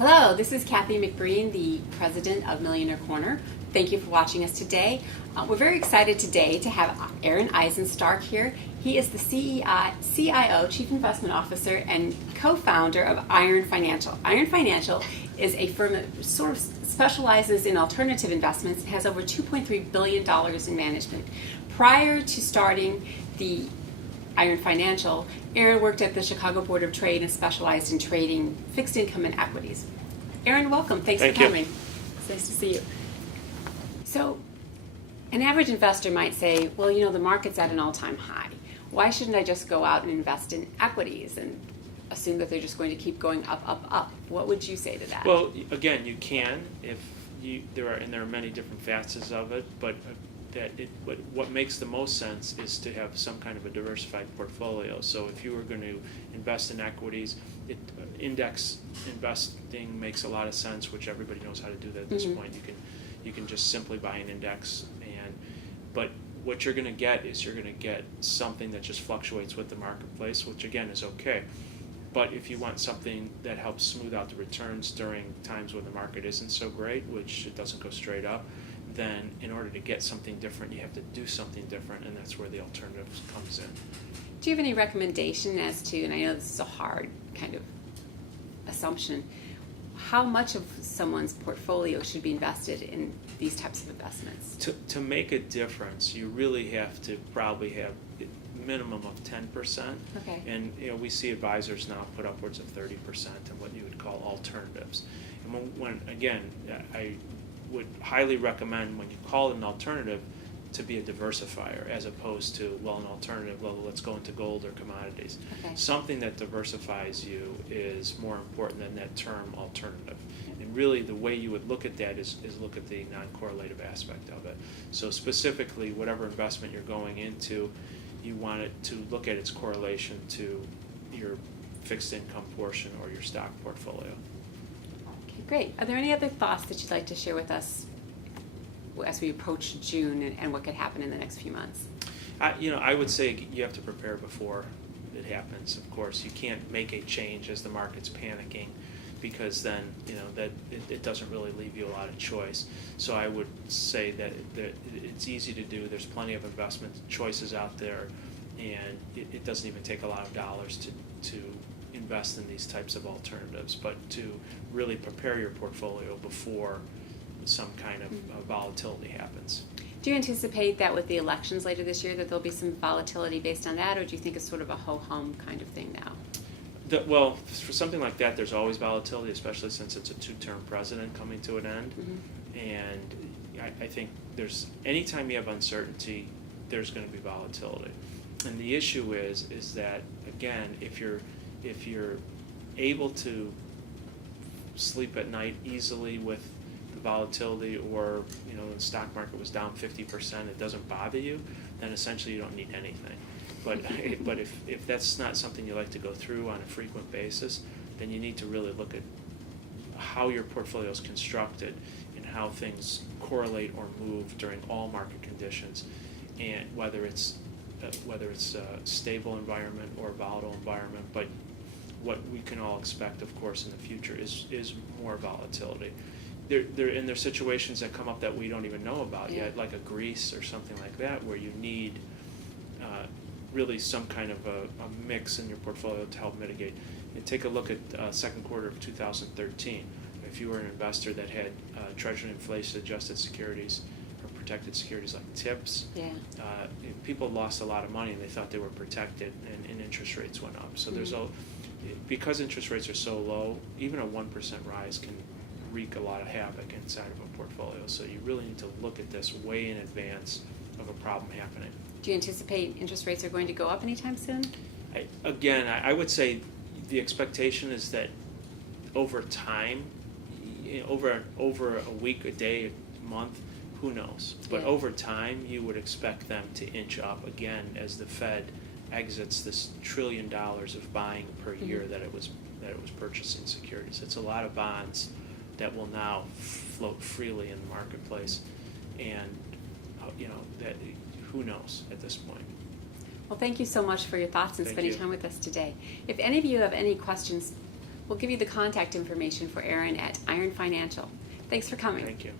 Hello, this is Cathy McBreen, the president of Millionaire Corner. Thank you for watching us today. We're very excited today to have Aaron Izenstark here. He is the CIO, Chief Investment Officer, and co-founder of Iron Financial. Iron Financial is a firm that sort of specializes in alternative investments. It has over $2.3 billion in management. Prior to starting the Iron Financial, Aaron worked at the Chicago Board of Trade and specialized in trading fixed income and equities. Aaron, welcome. Thanks for coming. It's nice to see you. So, an average investor might say, well, you know, the market's at an all-time high. Why shouldn't I just go out and invest in equities and assume that they're just going to keep going up, up, up? What would you say to that? Well, again, you can there are many different facets of it, but what makes the most sense is to have some kind of a diversified portfolio. So if you were going to invest in equities, index investing makes a lot of sense, which everybody knows how to do that at this point. You can just simply buy an index, but what you're going to get is you're going to get something that just fluctuates with the marketplace, which again is okay. But if you want something that helps smooth out the returns during times when the market isn't so great, which it doesn't go straight up, then in order to get something different, you have to do something different, and that's where the alternatives comes in. Do you have any recommendation as to, and I know this is a hard kind of assumption, how much of someone's portfolio should be invested in these types of investments? To make a difference, you really have to probably have a minimum of 10%. Okay. And we see advisors now put upwards of 30% in what you would call alternatives. And when again, I would highly recommend when you call it an alternative to be a diversifier as opposed to, well, an alternative, well, let's go into gold or commodities. Okay. Something that diversifies you is more important than that term alternative. And really the way you would look at that is look at the non-correlative aspect of it. So specifically, whatever investment you're going into, you want it to look at its correlation to your fixed income portion or your stock portfolio. Okay, great. Are there any other thoughts that you'd like to share with us as we approach June and what could happen in the next few months? I would say you have to prepare before it happens. Of course, you can't make a change as the market's panicking, because then that it doesn't really leave you a lot of choice. So I would say that it's easy to do. There's plenty of investment choices out there, and it doesn't even take a lot of dollars to invest in these types of alternatives, but to really prepare your portfolio before some kind of volatility happens. Do you anticipate that with the elections later this year that there'll be some volatility based on that, or do you think it's sort of a ho-hum kind of thing now? Well, for something like that, there's always volatility, especially since it's a two-term president coming to an end. And I think anytime you have uncertainty, there's going to be volatility. And the issue is that, again, if you're able to sleep at night easily with the volatility, or the stock market was down 50%, it doesn't bother you, then essentially you don't need anything. But if that's not something you like to go through on a frequent basis, then you need to really look at how your portfolio is constructed and how things correlate or move during all market conditions, and whether it's a stable environment or a volatile environment. But what we can all expect, of course, in the future is more volatility. There's situations that come up that we don't even know about yet, like a Greece or something like that, where you need really some kind of a mix in your portfolio to help mitigate. And take a look at second quarter of 2013. If you were an investor that had Treasury inflation adjusted securities or protected securities like TIPS, people lost a lot of money and they thought they were protected, and interest rates went up. So because interest rates are so low, even a 1% rise can wreak a lot of havoc inside of a portfolio. So you really need to look at this way in advance of a problem happening. Do you anticipate interest rates are going to go up anytime soon? I would say the expectation is that over time, over a week, a day, a month, who knows? But over time, you would expect them to inch up again as the Fed exits this $1 trillion of buying per year that it was purchasing securities. It's a lot of bonds that will now float freely in the marketplace, and that who knows at this point. Well, thank you so much for your thoughts and spending time with us today. If any of you have any questions, We'll give you the contact information for Aaron at Iron Financial. Thanks for coming. Thank you.